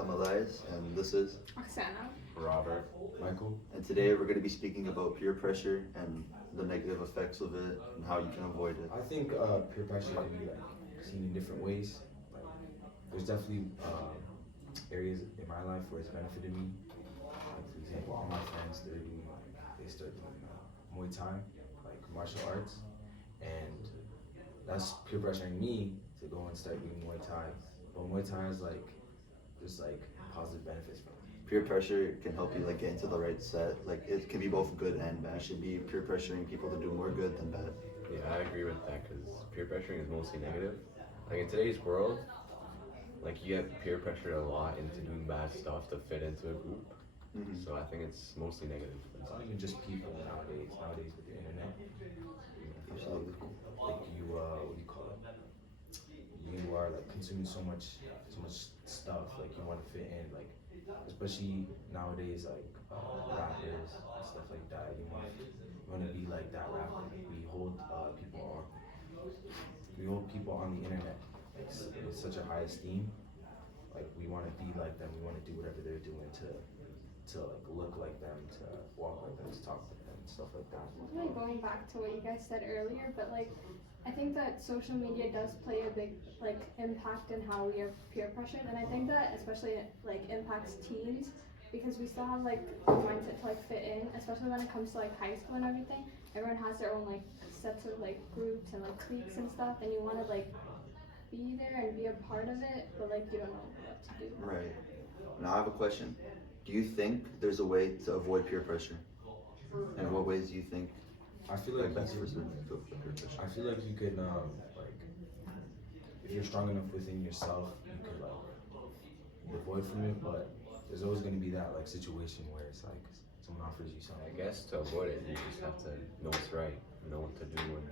I'm Elias, and this is Oksana. Robert. Michael. and today we're going to be speaking about peer pressure and the negative effects of it and how you can avoid it. I think peer pressure can be seen in different ways. Like, there's definitely areas in my life where it's benefited me. Like, for example, all my friends they start doing Muay Thai, like martial arts, and that's peer pressuring me to go and start doing Muay Thai. But Muay Thai is there's positive benefits from it. Peer pressure can help you get into the right set. Like it can be both good and bad. You should be peer pressuring people to do more good than bad. Yeah, I agree with that because peer pressuring is mostly negative. Like in today's world, you get peer pressured a lot into doing bad stuff to fit into a group. Mm-hmm. So I think it's mostly negative. It's not even just people nowadays. Nowadays with the internet, Absolutely. what do you call it? You are consuming so much stuff. You want to fit in. Especially nowadays, rappers and stuff like that. You want to be like that rapper. We hold people on the internet with such a high esteem. We want to be like them. We want to do whatever they're doing to look like them, to walk like them, to talk like them, stuff like that. Going back to what you guys said earlier, but I think that social media does play a big impact in how we are peer pressured, and I think that especially impacts teens because we still have the mindset to fit in, especially when it comes to high school and everything. Everyone has their own sets of groups and cliques and stuff, and you want to be there and be a part of it, but you don't know what to do. Right. Now I have a question. Do you think there's a way to avoid peer pressure? And what ways do you think I feel like best you for could, peer pressure? I feel like you could if you're strong enough within yourself, you could avoid from it. But there's always going to be that situation where it's someone offers you something. I guess to avoid it, you just have to know what's right, know what to do when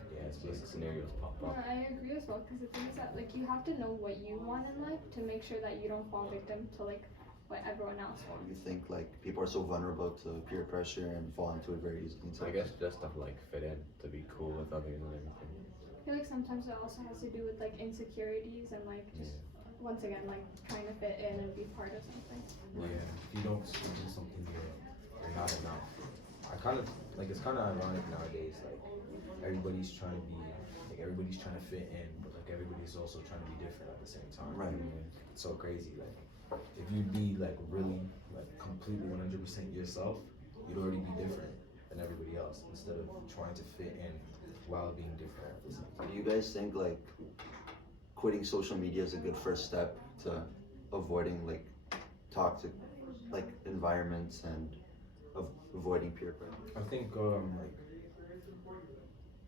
scenarios pop Yeah, up. I agree as well because the thing is that you have to know what you want in life to make sure that you don't fall victim to what everyone else Do wants. you think people are so vulnerable to peer pressure and fall into it very easily? I guess just to fit in, to be cool with others and everything. I feel sometimes it also has to do with insecurities and just once again trying to fit in and be part of something. Yeah, if you don't do something, you're not enough. It's kind of ironic nowadays. Everybody's trying to be, everybody's trying to fit in, but everybody's also trying to be different at the same time. Right. It's so crazy. If you'd be really completely 100% yourself, you'd already be different than everybody else instead of trying to fit in while being different at the same time. Do you guys think quitting social media is a good first step to avoiding toxic environments and avoiding peer pressure? I think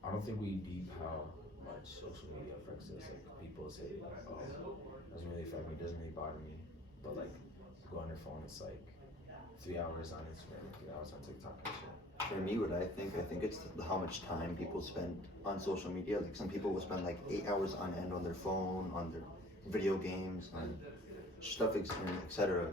I don't think we deep how much social media affects us. People say oh, doesn't really affect me, doesn't really bother me. But go on your phone, it's 3 hours on Instagram, 3 hours on TikTok and shit. For me, what I think it's how much time people spend on social media. Some people will spend 8 hours on end on their phone, on their video games, on stuff, etc.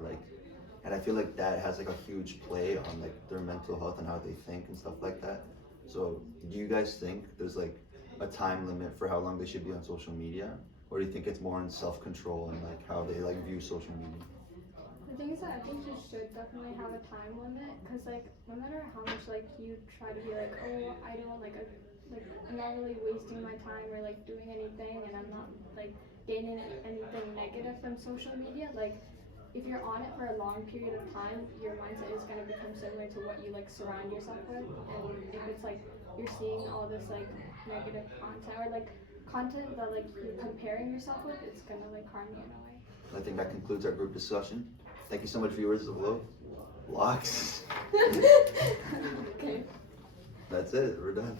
And I feel that has a huge play on their mental health and how they think and stuff like that. So, do you guys think there's a time limit for how long they should be on social media, or do you think it's more in self-control and how they view social media? The thing is that I think you should definitely have a time limit because no matter how much you try to be oh I don't I'm not really wasting my time or doing anything and I'm not gaining anything negative from social media, if you're on it for a long period of time, your mindset is going to become similar to what you surround yourself with, and if it's you're seeing all this negative content or content that you're comparing yourself with, it's going to harm you in a way. I think that concludes our group discussion. Thank you so much, viewers of Locks. Okay. That's it. We're done.